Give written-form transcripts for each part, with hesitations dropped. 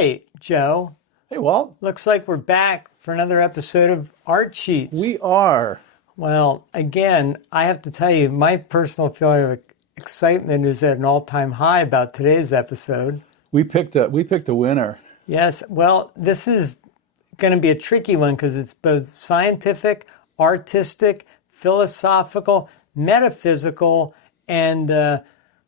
Hey, Joe. Hey, Walt. Looks like we're back for another episode of Art Sheets. We are. Well, again, I have to tell you, my personal feeling of excitement is at an all-time high about today's episode. We picked a winner. Yes. Well, this is going to be a tricky one because it's both scientific, artistic, philosophical, metaphysical, and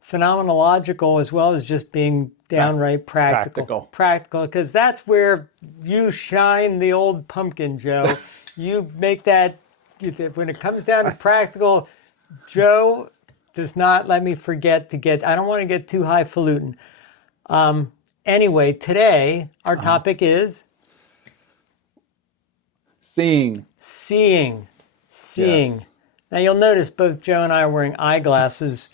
phenomenological, as well as just being downright practical. Practical, because that's where you shine the old pumpkin, Joe. You make that, when it comes down to practical, Joe does not let me forget to get, I don't want to get too highfalutin. Anyway, today, our topic is? Seeing. Yes. Now, you'll notice both Joe and I are wearing eyeglasses,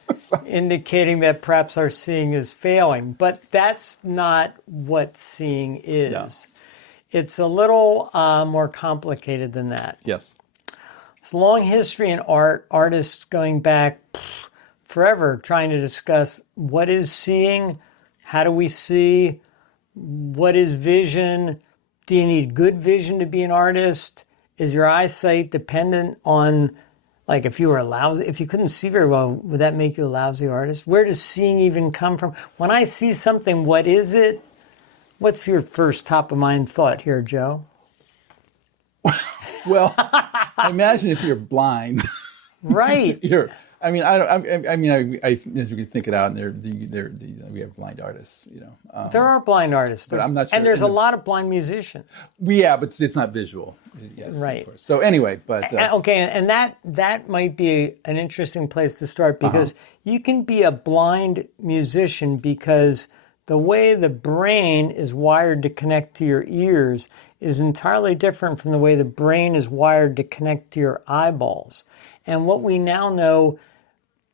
indicating that perhaps our seeing is failing. But that's not what seeing is. No. It's a little more complicated than that. Yes. It's a long history in art, artists going back forever trying to discuss what is seeing, how do we see, what is vision, do you need good vision to be an artist, is your eyesight dependent on... Like if you couldn't see very well, would that make you a lousy artist? Where does seeing even come from? When I see something, what is it? What's your first top of mind thought here, Joe? Well, I imagine if you're blind, right? I as you can think it out, and we have blind artists, there are blind artists, but I'm not sure. And there's a lot of blind musicians. Yeah, but it's not visual. Yes, right. Of course. So anyway, but okay, and that might be an interesting place to start because you can be a blind musician because the way the brain is wired to connect to your ears is entirely different from the way the brain is wired to connect to your eyeballs. And what we now know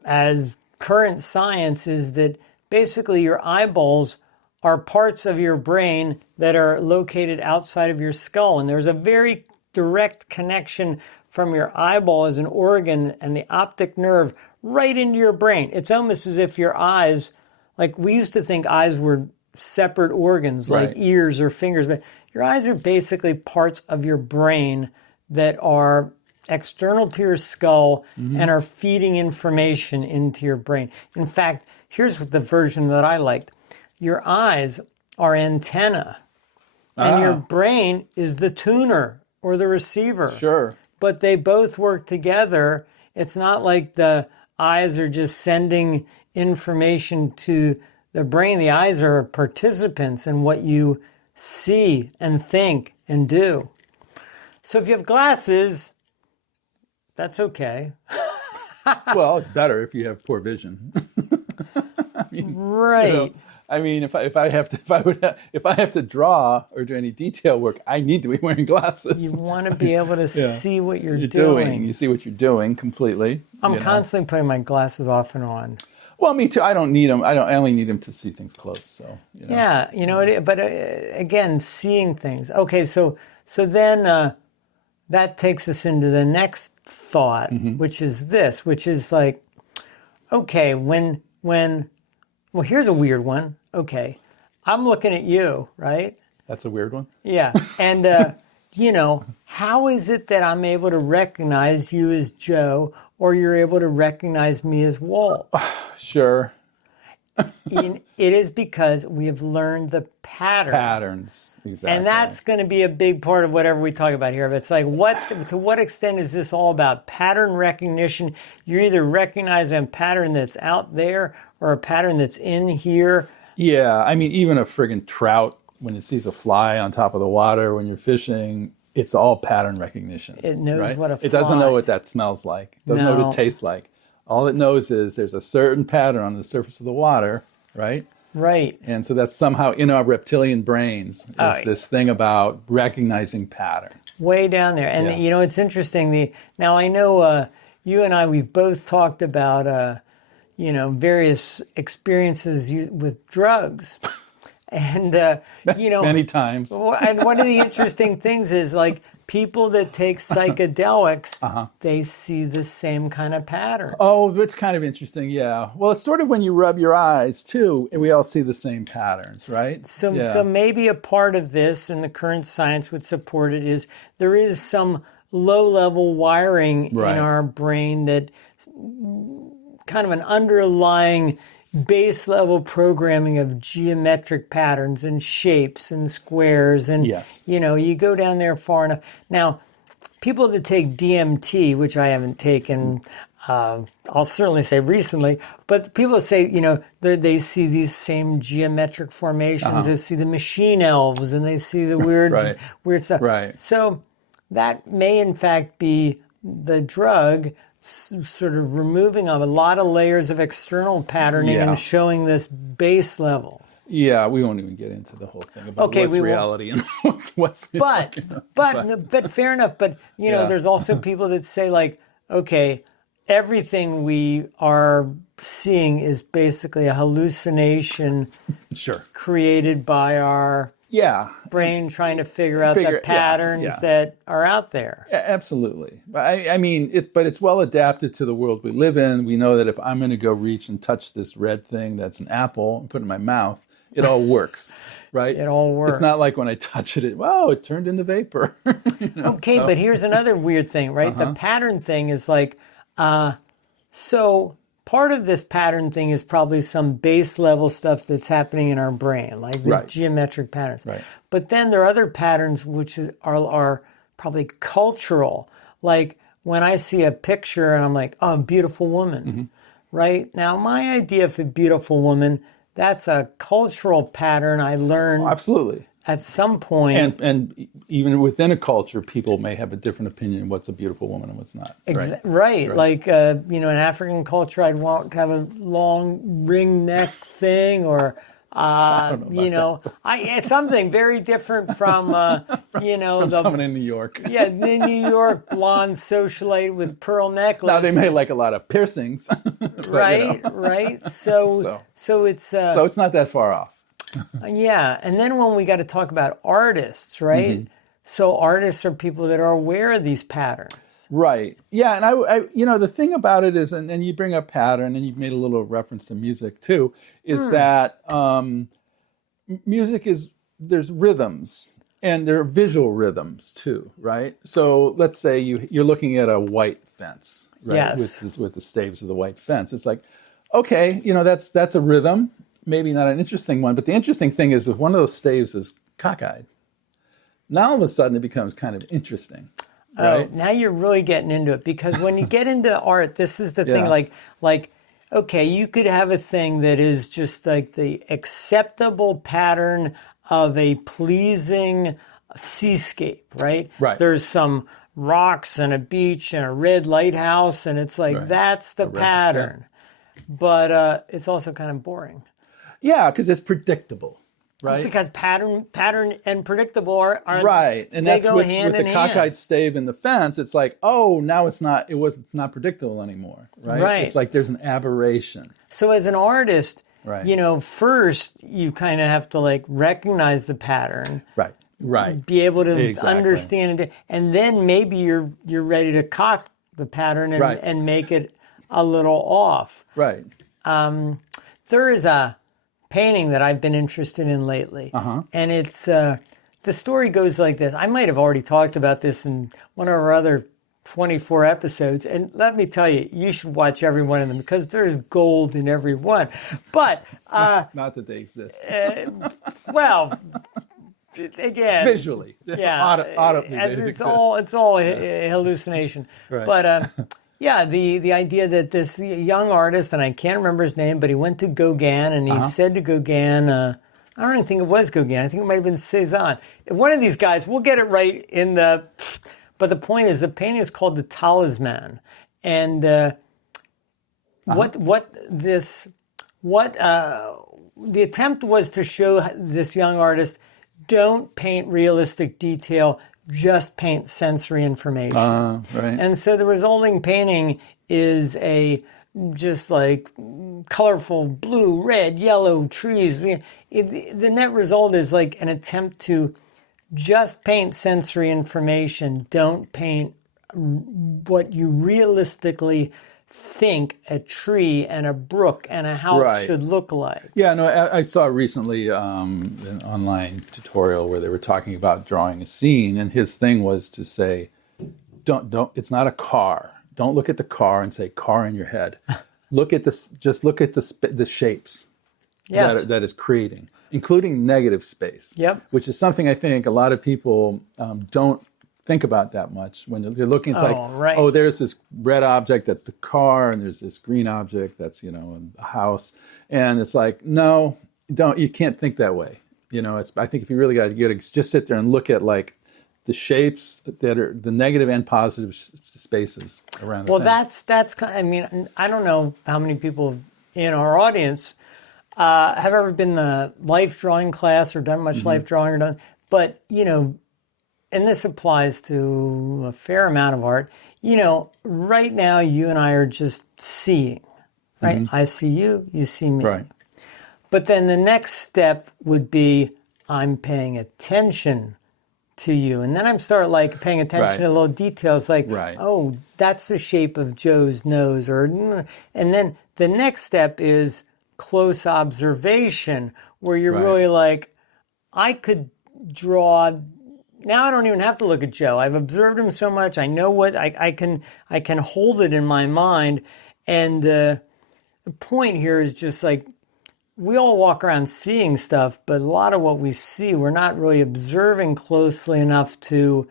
as current science is that basically your eyeballs are parts of your brain that are located outside of your skull. And there's a very direct connection from your eyeball as an organ and the optic nerve right into your brain. It's almost as if your eyes, like we used to think eyes were separate organs like ears or fingers, but your eyes are basically parts of your brain that are external to your skull and are feeding information into your brain. In fact, here's the version that I liked. Your eyes are antenna, and your brain is the tuner or the receiver. Sure. But they both work together. It's not like the eyes are just sending information to the brain. The eyes are participants in what you see and think and do. So if you have glasses, that's okay. Well, it's better if you have poor vision. Right. If I have to draw or do any detail work, I need to be wearing glasses. You want to be able to see what you're doing. You see what you're doing completely. I'm constantly putting my glasses off and on. Well, me too. I don't need them. I only need them to see things close. So yeah, but again, seeing things. Okay, so then that takes us into the next thought, which is like, okay, well, here's a weird one. Okay, I'm looking at you, right? That's a weird one. Yeah, and how is it that I'm able to recognize you as Joe, or you're able to recognize me as Walt? Sure. It is because we have learned the patterns, exactly. And that's going to be a big part of whatever we talk about here. But it's like, to what extent is this all about pattern recognition? You're either recognizing a pattern that's out there or a pattern that's in here. Yeah, even a friggin' trout, when it sees a fly on top of the water when you're fishing, it's all pattern recognition. It knows what a fly... It doesn't know what that smells like. It doesn't know what it tastes like. All it knows is there's a certain pattern on the surface of the water, right? Right. And so that's somehow in our reptilian brains is this thing about recognizing pattern. Way down there. And, it's interesting. Now, I know you and I, we've both talked about, various experiences with drugs. And, Many times. And one of the interesting things is, like, people that take psychedelics, they see the same kind of pattern. Oh, that's kind of interesting. Yeah. Well, it's sort of when you rub your eyes too, and we all see the same patterns, right? So maybe a part of this, and the current science would support it, is there is some low-level wiring in our brain that kind of an underlying base level programming of geometric patterns and shapes and squares. And, you go down there far enough. Now, people that take DMT, which I haven't taken, I'll certainly say recently, but people that say, they see these same geometric formations. They see the machine elves and they see the weird, weird stuff. Right. So that may in fact be the drug sort of removing a lot of layers of external patterning and showing this base level. Yeah, we won't even get into the whole thing about what's reality and what's but fair enough. But there's also people that say like, okay, everything we are seeing is basically a hallucination, created by our brain trying to figure out the patterns that are out there. Yeah, absolutely. I mean, but it's well adapted to the world we live in. We know that if I'm going to go reach and touch this red thing that's an apple and put it in my mouth, it all works, right? It all works. It's not like when I touch it, it turned into vapor. Okay, but here's another weird thing, right? The pattern thing is like, so part of this pattern thing is probably some base level stuff that's happening in our brain, like the geometric patterns. Right. But then there are other patterns which are probably cultural. Like when I see a picture and I'm like, oh, beautiful woman, right? Now, my idea of a beautiful woman, that's a cultural pattern I learned absolutely at some point. And even within a culture, people may have a different opinion of what's a beautiful woman and what's not. Right. Like, in African culture, I'd want to have a long ring neck thing or, it's something very different from, from someone in New York. Yeah, the New York blonde socialite with pearl necklace. Now, they may like a lot of piercings. But, right. So it's... so it's not that far off. Yeah, and then when we got to talk about artists, right? So artists are people that are aware of these patterns. Right. Yeah, and I the thing about it is, and you bring up pattern, and you've made a little reference to music too, is that music there's rhythms, and there are visual rhythms too, right? So let's say you're looking at a white fence, right? Yes. With the staves of the white fence. It's like, okay, that's a rhythm. Maybe not an interesting one, but the interesting thing is if one of those staves is cockeyed, now all of a sudden it becomes kind of interesting. Right? Oh, now you're really getting into it, because when you get into art, this is the thing, like, okay, you could have a thing that is just like the acceptable pattern of a pleasing seascape, right? Right. There's some rocks and a beach and a red lighthouse, and it's like, that's the pattern. Yeah. But it's also kind of boring. Yeah, because it's predictable, right? Because pattern and predictable are right, and that's go with hand the in cockeyed hand. stave in the fence. It's like, oh, now it was not predictable anymore, right? Right. It's like there's an aberration. So as an artist, right. First you kind of have to like recognize the pattern, right, be able to understand it, and then maybe you're ready to cock the pattern and make it a little off. Right. There is a painting that I've been interested in lately. And it's, the story goes like this. I might have already talked about this in one of our other 24 episodes. And let me tell you, you should watch every one of them because there's gold in every one. But, not that they exist. Well, again. Visually. Audibly. It's all a hallucination. Right. But, yeah, the idea that this young artist, and I can't remember his name, but he went to Gauguin, and he said to Gauguin, I don't even think it was Gauguin, I think it might have been Cézanne. One of these guys, we'll get it right but the point is, the painting is called The Talisman. And the attempt was to show this young artist, don't paint realistic detail, just paint sensory information. Right. And so the resulting painting is just like colorful blue, red, yellow trees. The net result is like an attempt to just paint sensory information. Don't paint what you realistically think a tree and a brook and a house should look like. Yeah, no, I saw recently an online tutorial where they were talking about drawing a scene, and his thing was to say, don't. It's not a car. Don't look at the car and say car in your head. Look at this. Just look at the shapes that is creating, including negative space. Yep. Which is something I think a lot of people don't think about that much when they're looking. It's oh, there's this red object that's the car, and there's this green object that's a house, and it's like, no, you can't think that way. I think if you really got to just sit there and look at like the shapes that are the negative and positive spaces around. Well, that's I mean, I don't know how many people in our audience have ever been in the life drawing class or done much life drawing but and this applies to a fair amount of art. Right now you and I are just seeing, right? I see you, you see me. Right. But then the next step would be I'm paying attention to you. And then I'm paying attention to little details like, oh, that's the shape of Joe's nose. And then the next step is close observation, where you're really like, I could draw. Now I don't even have to look at Joe. I've observed him so much. I know what I can hold it in my mind. And the point here is just like, we all walk around seeing stuff, but a lot of what we see, we're not really observing closely enough to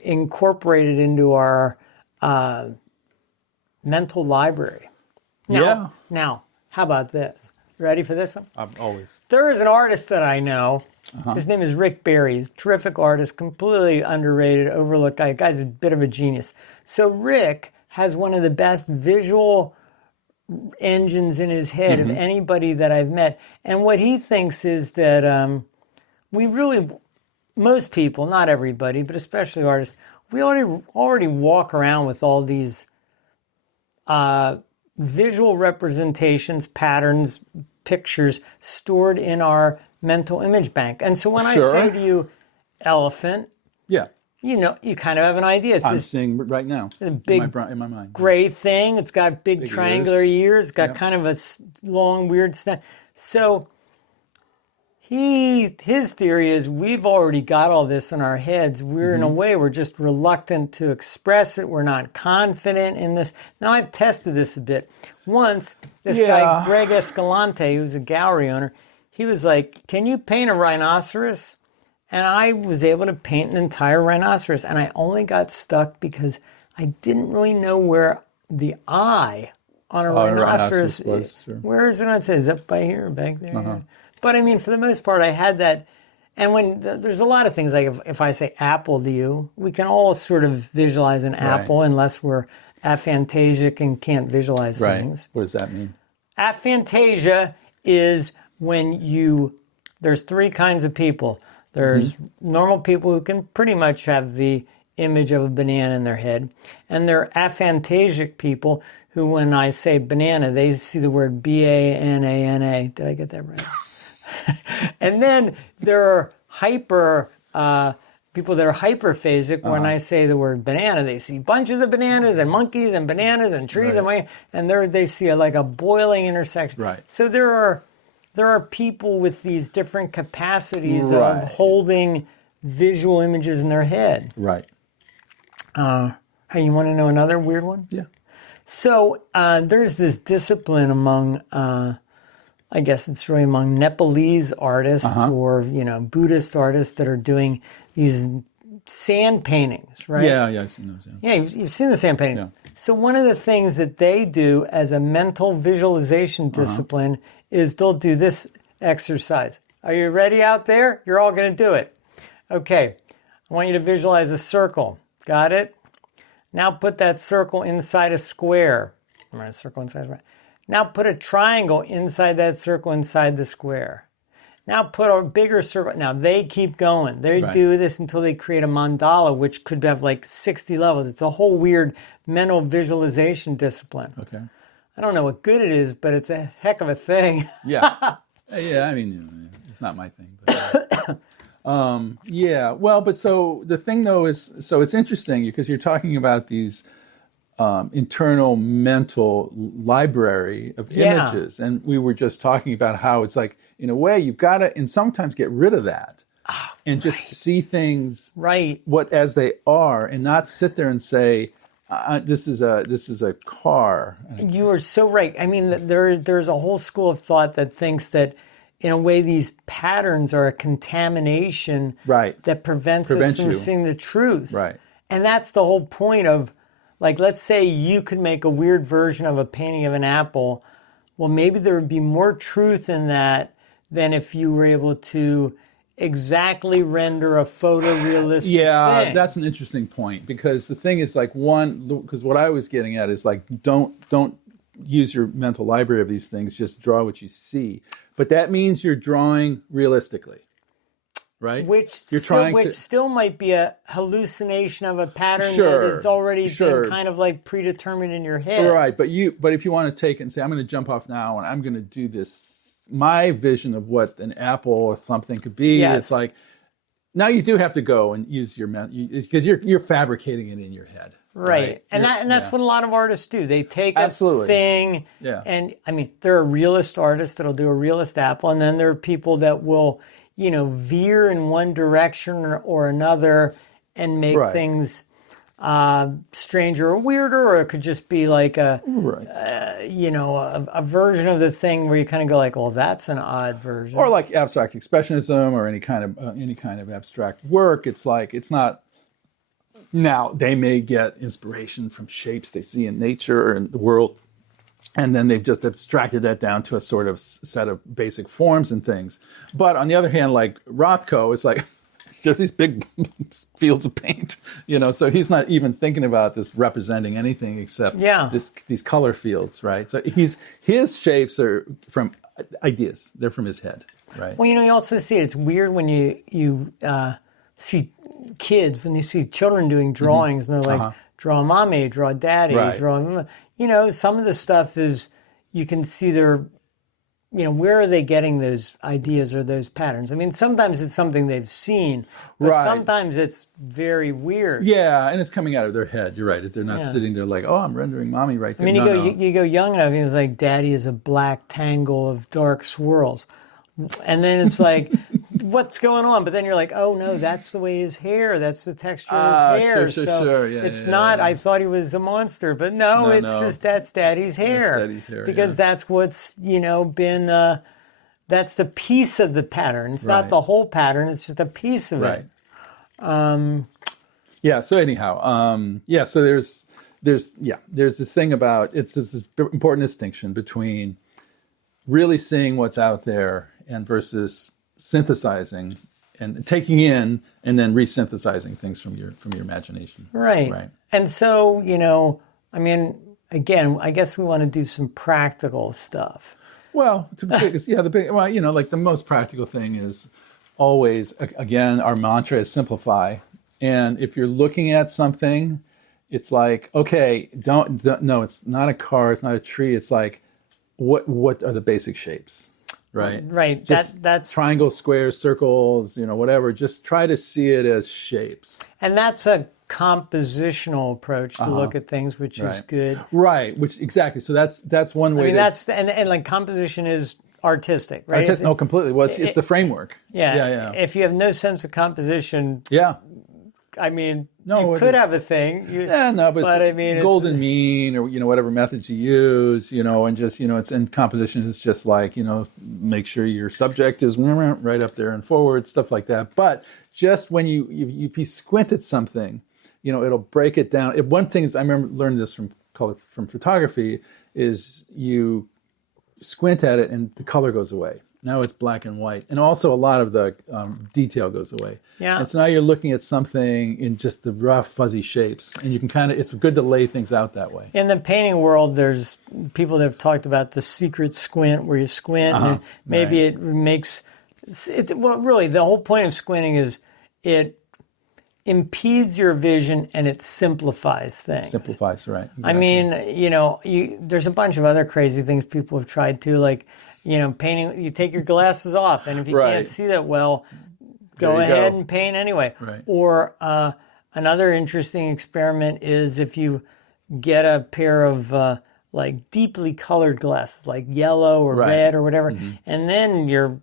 incorporate it into our mental library. Now, how about this? Ready for this one? I'm always. There is an artist that I know. His name is Rick Barry. He's a terrific artist, completely underrated, overlooked guy. The guy's a bit of a genius. So Rick has one of the best visual engines in his head of anybody that I've met. And what he thinks is that most people, not everybody, but especially artists, we already walk around with all these visual representations, patterns, pictures stored in our mental image bank. And so when I say to you elephant, you kind of have an idea. I'm seeing right now a big in my mind. Gray thing. It's got big triangular ears. It's got kind of a long, weird snout. So his theory is we've already got all this in our heads. We're in a way, we're just reluctant to express it. We're not confident in this. Now I've tested this a bit. Once, this guy, Greg Escalante, who's a gallery owner, he was like, can you paint a rhinoceros? And I was able to paint an entire rhinoceros. And I only got stuck because I didn't really know where the eye on a rhinoceros is. Where is it on? Is it up by here or back there? But I mean, for the most part, I had that. And when there's a lot of things, like if I say apple to you, we can all sort of visualize an apple unless we're aphantasic and can't visualize things. What does that mean? Aphantasia is when there's three kinds of people. There's normal people who can pretty much have the image of a banana in their head. And there are aphantasic people who, when I say banana, they see the word B-A-N-A-N-A. Did I get that right? And then there are people that are hyperphasic. When I say the word banana, they see bunches of bananas and monkeys and bananas and trees and they see like a boiling intersection. Right. So there are people with these different capacities of holding visual images in their head. Right. Hey, you want to know another weird one? Yeah. So there's this discipline among, I guess it's really among Nepalese artists or, Buddhist artists that are doing these sand paintings, right? Yeah, I've seen those. Yeah, you've seen the sand painting. Yeah. So one of the things that they do as a mental visualization discipline is they'll do this exercise. Are you ready out there? You're all going to do it. Okay, I want you to visualize a circle. Got it? Now put that circle inside a square. Remember, a circle inside a square. Now put a triangle inside that circle inside the square. Now put a bigger circle. Now they keep going. They do this until they create a mandala, which could have like 60 levels. It's a whole weird mental visualization discipline. Okay. I don't know what good it is, but it's a heck of a thing. Yeah. I mean, it's not my thing. But, Yeah. Well, but so the thing though is, so it's interesting because you're talking about these internal mental library of Yeah. images. And we were just talking about how it's like, in a way, you've got to, and sometimes get rid of that and just see things Right. what as they are, and not sit there and say, this is a car. You are so right. I mean, there's a whole school of thought that thinks that, in a way, these patterns are a contamination Right. that prevents us from you. seeing the truth. Right. And that's the whole point of, like, let's say you could make a weird version of a painting of an apple. Well, maybe there would be more truth in that than if you were able to exactly render a photorealistic thing. That's an interesting point, because the thing is, like, because what I was getting at is, like, don't use your mental library of these things, just draw what you see. But that means you're drawing realistically. Right? Which still might be a hallucination of a pattern that has already been kind of like predetermined in your head. Right, but if you want to take it and say, I'm going to jump off now and I'm going to do this, my vision of what an apple or something could be, it's like, now you do have to go and use your because you're fabricating it in your head. Right. And that's what a lot of artists do. They take a thing, and I mean, there are realist artists that'll do a realist apple, and then there are people that will, veer in one direction or another and make things stranger or weirder, or it could just be like a version of the thing where you kind of go like, well, that's an odd version. Or like abstract expressionism or any kind of abstract work. It's like, it's not. Now, they may get inspiration from shapes they see in nature or in the world, and then they've just abstracted that down to a sort of set of basic forms and things. But on the other hand, like Rothko, it's like there's these big fields of paint, so he's not even thinking about this representing anything except these color fields, right? So his shapes are from ideas. They're from his head, right? Well, you also see it's weird when you see kids, when you see children doing drawings, and they're like, draw mommy, draw daddy, draw, some of the stuff is, you can see they're, where are they getting those ideas or those patterns? I mean, sometimes it's something they've seen, but sometimes it's very weird. Yeah, and it's coming out of their head. You're right. They're not sitting there like, oh, I'm rendering mommy right there. I mean, you go young enough, and it's like, daddy is a black tangle of dark swirls. And then it's like, what's going on? But then you're like, oh no, that's the way his hair, that's the texture of his hair. Sure. Yeah, it's not, I thought he was a monster, but no, just, that's daddy's hair. That's daddy's hair, because that's what's, been, that's the piece of the pattern. It's not the whole pattern, it's just a piece of it. So anyhow, so there's this thing about, it's this important distinction between really seeing what's out there and versus synthesizing and taking in and then resynthesizing things from your imagination. Right. And so, I mean, again, I guess we want to do some practical stuff. Well, like the most practical thing is always, again, our mantra is simplify. And if you're looking at something, it's like, okay, no, it's not a car, it's not a tree. It's like, what are the basic shapes? Right. That's triangles, squares, circles, whatever. Just try to see it as shapes. And that's a compositional approach to look at things, which is good. Right. Which so that's one way. I mean, and like composition is artistic, right? No, completely. Well, it's the framework. Yeah. If you have no sense of composition, I mean, you could have a thing. But I mean, golden mean, or whatever methods you use, and just it's in composition. It's just like make sure your subject is right up there and forward, stuff like that. But just when if you squint at something, it'll break it down. One thing is, I remember learning this from photography, is you squint at it and the color goes away. Now it's black and white. And also a lot of the detail goes away. Yeah. And so now you're looking at something in just the rough, fuzzy shapes. And you can it's good to lay things out that way. In the painting world, there's people that have talked about the secret squint, where you squint and maybe it makes it. Well, really, the whole point of squinting is it impedes your vision and it simplifies things. Simplifies, right. Exactly. I mean, there's a bunch of other crazy things people have tried too, like, painting, you take your glasses off, and if you can't see that well, go you ahead go. and paint anyway. Right. Or another interesting experiment is if you get a pair of like deeply colored glasses, like yellow or Right. red or whatever, and then your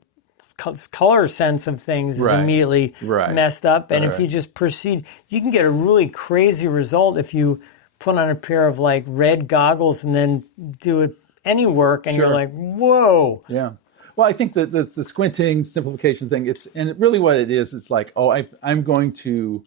color sense of things is Right. immediately Right. messed up. And if Right. you just proceed, you can get a really crazy result if you put on a pair of like red goggles and then do any work and you're Sure. like, whoa. Yeah. Well, I think that the squinting simplification thing, and really what it is, it's like, oh, I'm going to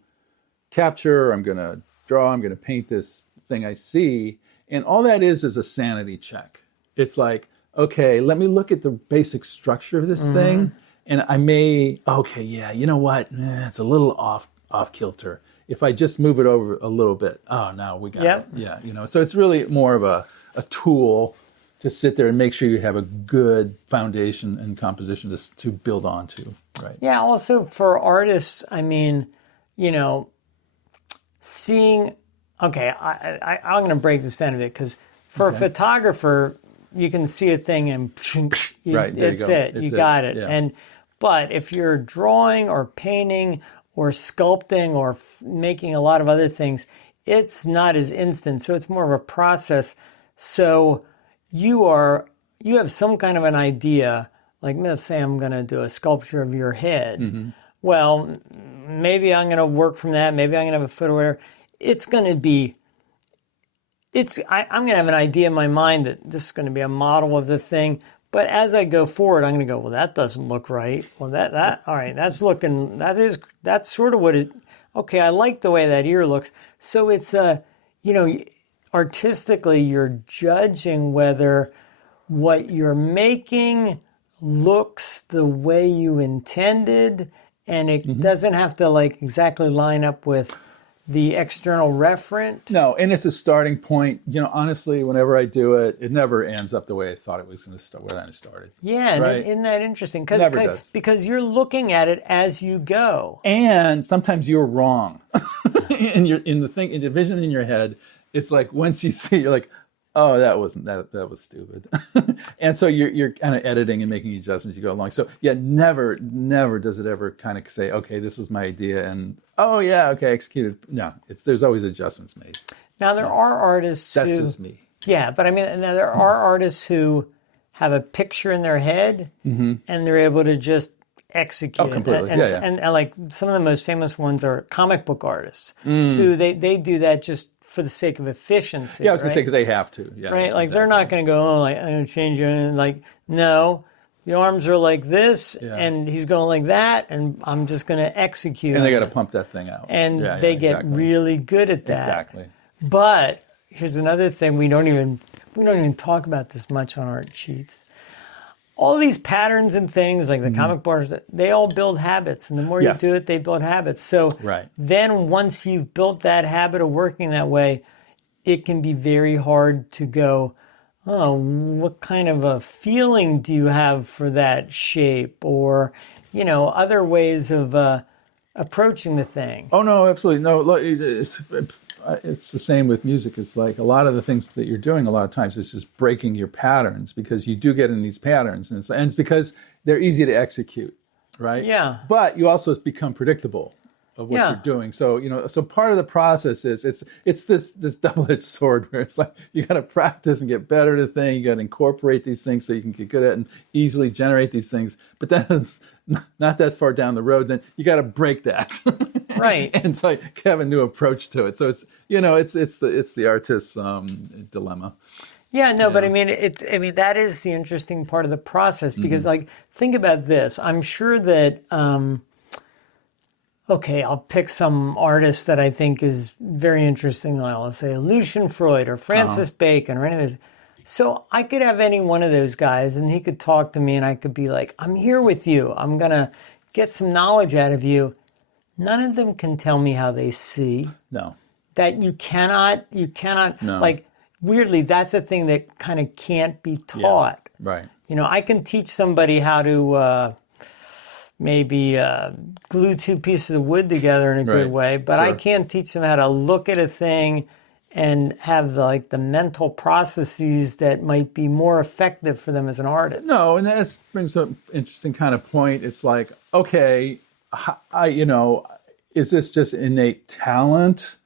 capture, I'm going to draw, I'm going to paint this thing I see. And all that is a sanity check. It's like, okay, let me look at the basic structure of this thing. And I may, okay, yeah, you know what? It's a little off kilter. If I just move it over a little bit, oh, now we got it. Yeah, so it's really more of a tool to sit there and make sure you have a good foundation and composition to build onto, right? Yeah, also for artists, I mean, seeing, okay, I'm going to break this down a bit because for a photographer, you can see a thing and Right, there you it's go. it. It's you got it. yeah. But if you're drawing or painting or sculpting or making a lot of other things, it's not as instant. So it's more of a process. So you have some kind of an idea, like let's say I'm going to do a sculpture of your head. Well, maybe I'm going to work from that. Maybe I'm going to have a foot or whatever. It's going to be, I'm going to have an idea in my mind that this is going to be a model of the thing. But as I go forward, I'm going to go, well, that doesn't look right. Well, all right, that's sort of what it, okay, I like the way that ear looks. So it's, artistically, you're judging whether what you're making looks the way you intended, and it doesn't have to like exactly line up with the external referent. No, and it's a starting point. Honestly, whenever I do it, it never ends up the way I thought it was going to start, when I started. Yeah, right? and isn't that interesting? Never does. Because you're looking at it as you go. And sometimes you're wrong. in the vision in your head, it's like once you see, you're like, oh, that was stupid. And so you're kind of editing and making adjustments as you go along. So yeah, never does it ever kind of say, okay, this is my idea, and oh yeah, okay, executed. No, there's always adjustments made. Now there are artists That's just me. Yeah, but I mean, now there are artists who have a picture in their head and they're able to just execute it. Completely. And like some of the most famous ones are comic book artists who they do that just for the sake of efficiency. Yeah, I was going right? to say because they have to. Yeah, right? Like exactly. they're not going to go, oh, like, I'm going to change it. And like, no, the arms are like this and he's going like that and I'm just going to execute. And they got to pump that thing out. And they get really good at that. Exactly. But here's another thing we don't even talk about this much on art sheets. All these patterns and things like the comic books, they all build habits, and the more you do it, they build habits. So then once you've built that habit of working that way, it can be very hard to go, oh, what kind of a feeling do you have for that shape? Or, other ways of approaching the thing. Oh, no, absolutely. No, look, it's the same with music. It's like a lot of the things that you're doing a lot of times is just breaking your patterns, because you do get in these patterns, and it's because they're easy to execute, right? Yeah. But you also become predictable of what you're doing. So, so part of the process is it's this double-edged sword where it's like you got to practice and get better at a thing. You got to incorporate these things so you can get good at it and easily generate these things. But then it's not that far down the road, then you got to break that. Right. And it's like have a new approach to it. So it's it's the artist's dilemma. Yeah, no, but I mean that is the interesting part of the process, because like think about this. I'm sure that okay, I'll pick some artist that I think is very interesting. I'll say Lucian Freud or Francis Bacon or any of those. So I could have any one of those guys and he could talk to me and I could be like, I'm here with you. I'm going to get some knowledge out of you. None of them can tell me how they see. No. That you cannot, No. like, weirdly, that's a thing that kind of can't be taught. Yeah, right. I can teach somebody how to maybe glue two pieces of wood together in a good way, but I can't teach them how to look at a thing and have the mental processes that might be more effective for them as an artist. No, and that brings up an interesting kind of point. It's like, okay, is this just innate talent?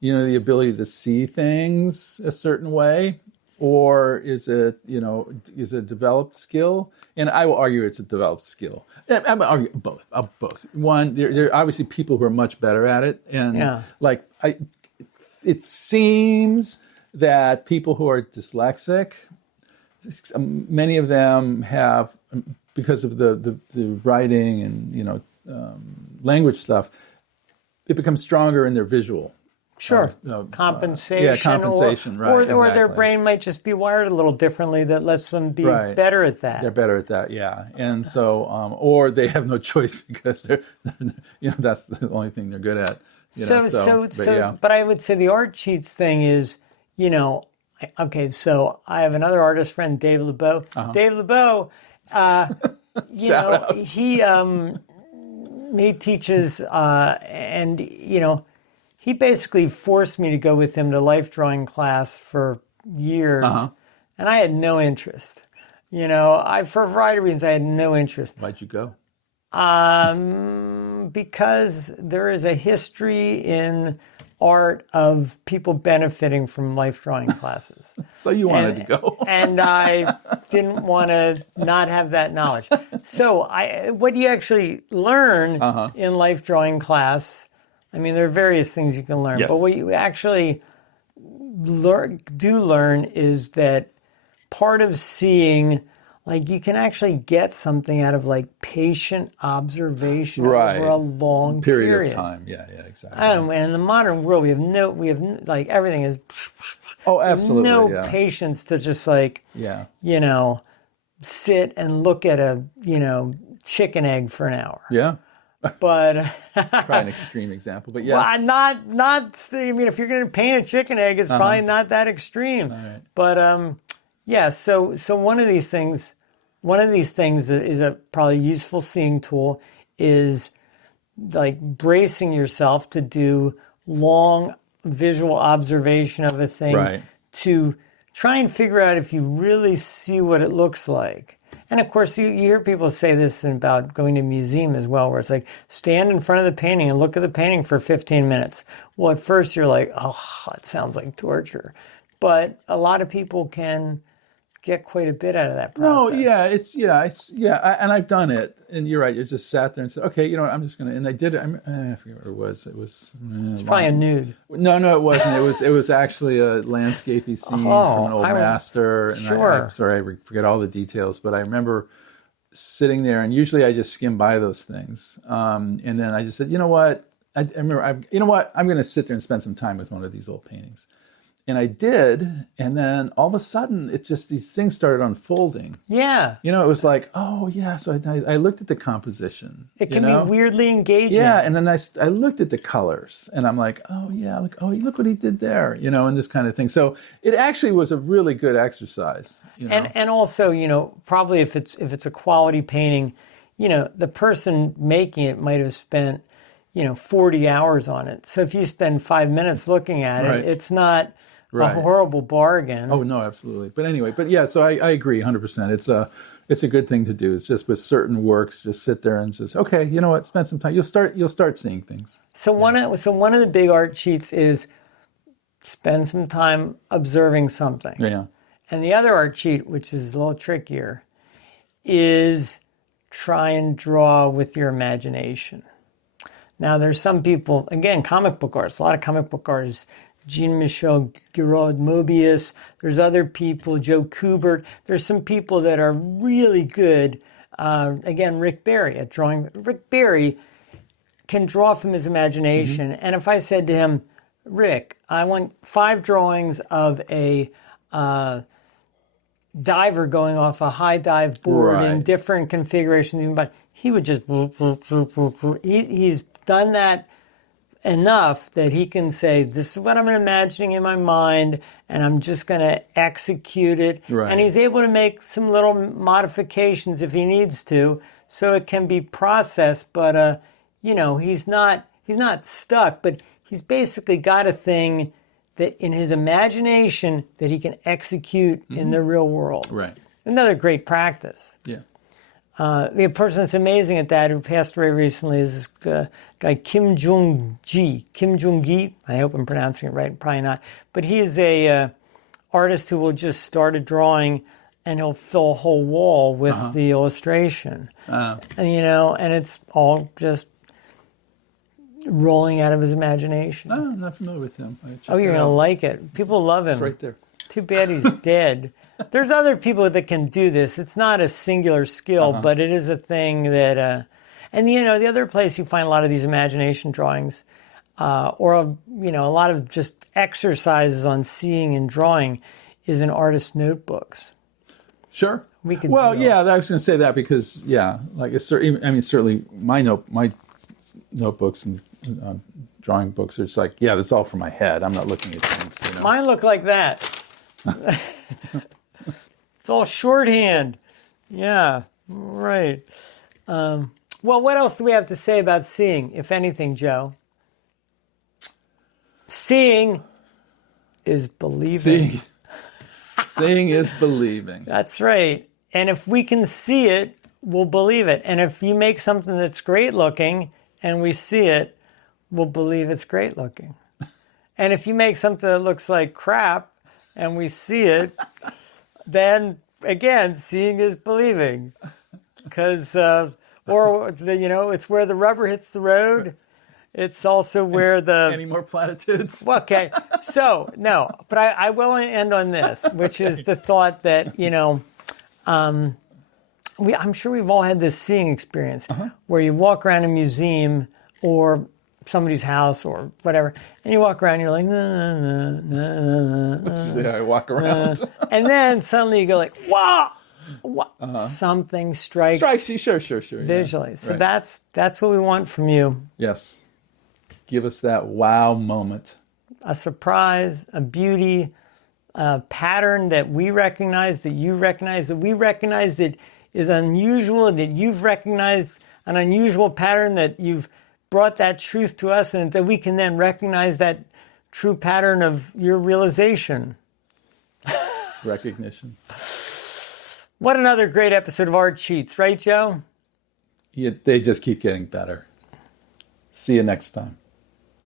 The ability to see things a certain way, or is it a developed skill? And I will argue it's a developed skill. I'm argue both. Both. One, there are obviously people who are much better at it, and it seems that people who are dyslexic, many of them have, because of the writing and language stuff, it becomes stronger in their visual. Sure. Compensation. Compensation, right. Or exactly. their brain might just be wired a little differently that lets them be better at that. They're better at that, yeah. And so, or they have no choice because they're that's the only thing they're good at. But I would say the art sheets thing is, okay, so I have another artist friend, Dave LeBeau. Dave LeBeau, he teaches, and he basically forced me to go with him to life drawing class for years, and I had no interest. For a variety of reasons, I had no interest. Why'd you go? Because there is a history in art of people benefiting from life drawing classes. So you wanted to go. And I didn't want to not have that knowledge. So what you actually learn in life drawing class, I mean, there are various things you can learn, but what you actually learn is that part of seeing, like, you can actually get something out of patient observation over a long period of time. Yeah, exactly. And in the modern world, we have everything is. Oh, absolutely. No patience to just sit and look at a chicken egg for an hour. Yeah. But probably an extreme example, but yes. Well, not. I mean, if you're going to paint a chicken egg, it's probably not that extreme. Right. But So one of these things that is a probably useful seeing tool is bracing yourself to do long visual observation of a thing to try and figure out if you really see what it looks like. And of course, you hear people say this about going to a museum as well, where it's stand in front of the painting and look at the painting for 15 minutes. Well, at first you're like, oh, it sounds like torture. But a lot of people can get quite a bit out of that process. No, and I've done it. And you're right. You just sat there and said, okay, I'm just going to, and I did it. I forget what it was. It's probably a nude. No, it wasn't. It was actually a landscapey scene from an old master. And I'm sorry, I forget all the details, but I remember sitting there, and usually I just skim by those things. And then I just said, you know what? I'm going to sit there and spend some time with one of these old paintings. And I did, and then all of a sudden, it just, these things started unfolding. Yeah. It was like, oh, yeah, so I looked at the composition. It can be weirdly engaging. Yeah, and then I looked at the colors, and I'm like, oh, yeah, look what he did there, and this kind of thing. So it actually was a really good exercise. And also, probably if it's a quality painting, the person making it might have spent, 40 hours on it. So if you spend 5 minutes looking at it, it's not a horrible bargain. Oh, no, absolutely. But anyway, so I agree 100%. It's a good thing to do. It's just with certain works, just sit there and just, okay, you know what, spend some time. You'll start seeing things. So one of the big art sheets is spend some time observing something. Yeah. And the other art sheet, which is a little trickier, is try and draw with your imagination. Now, there's some people, again, comic book artists, a lot of comic book artists, Jean-Michel Giraud, Mobius. There's other people, Joe Kubert. There's some people that are really good. Again, Rick Barry at drawing. Rick Barry can draw from his imagination. And if I said to him, Rick, I want 5 drawings of a diver going off a high dive board in different configurations, but he would just, he's done that enough that he can say, this is what I'm imagining in my mind, and I'm just going to execute it. Right. And he's able to make some little modifications if he needs to, so it can be processed. But he's not stuck. But he's basically got a thing that in his imagination that he can execute in the real world. Right. Another great practice. Yeah. The person that's amazing at that, who passed away recently, is this guy Kim Jong-gi. I hope I'm pronouncing it right. Probably not. But he is a artist who will just start a drawing and he'll fill a whole wall with the illustration. And and it's all just rolling out of his imagination. Oh, I'm not familiar with him. You're going to like it. People love him. It's right there. Too bad he's dead. There's other people that can do this. It's not a singular skill, but it is a thing that... and, the other place you find a lot of these imagination drawings, or, a lot of just exercises on seeing and drawing is in artist notebooks. Sure. We could I was going to say that because, certainly my notebooks and drawing books are just like, that's all from my head. I'm not looking at things. Mine look like that. It's all shorthand. Yeah, right. Well, what else do we have to say about seeing, if anything, Joe? Seeing is believing. Seeing is believing. That's right. And if we can see it, we'll believe it. And if you make something that's great looking and we see it, we'll believe it's great looking. And if you make something that looks like crap and we see it, then again, seeing is believing. Because, it's where the rubber hits the road. It's also where the... Any more platitudes? Okay. So, no. But I will end on this, which is the thought that, I'm sure we've all had this seeing experience where you walk around a museum or somebody's house or whatever, and you walk around and you're like, nah, nah, nah, nah, That's usually how I walk around. and then suddenly you go like, wow! Something strikes you, sure. Visually. Yeah. So that's what we want from you. Yes. Give us that wow moment. A surprise, a beauty, a pattern that we recognize, that you recognize, that we recognize that is unusual, that you've recognized an unusual pattern, that you've brought that truth to us, and that we can then recognize that true pattern of your realization. Recognition. What another great episode of Art Cheats, right, Joe? They just keep getting better. See you next time.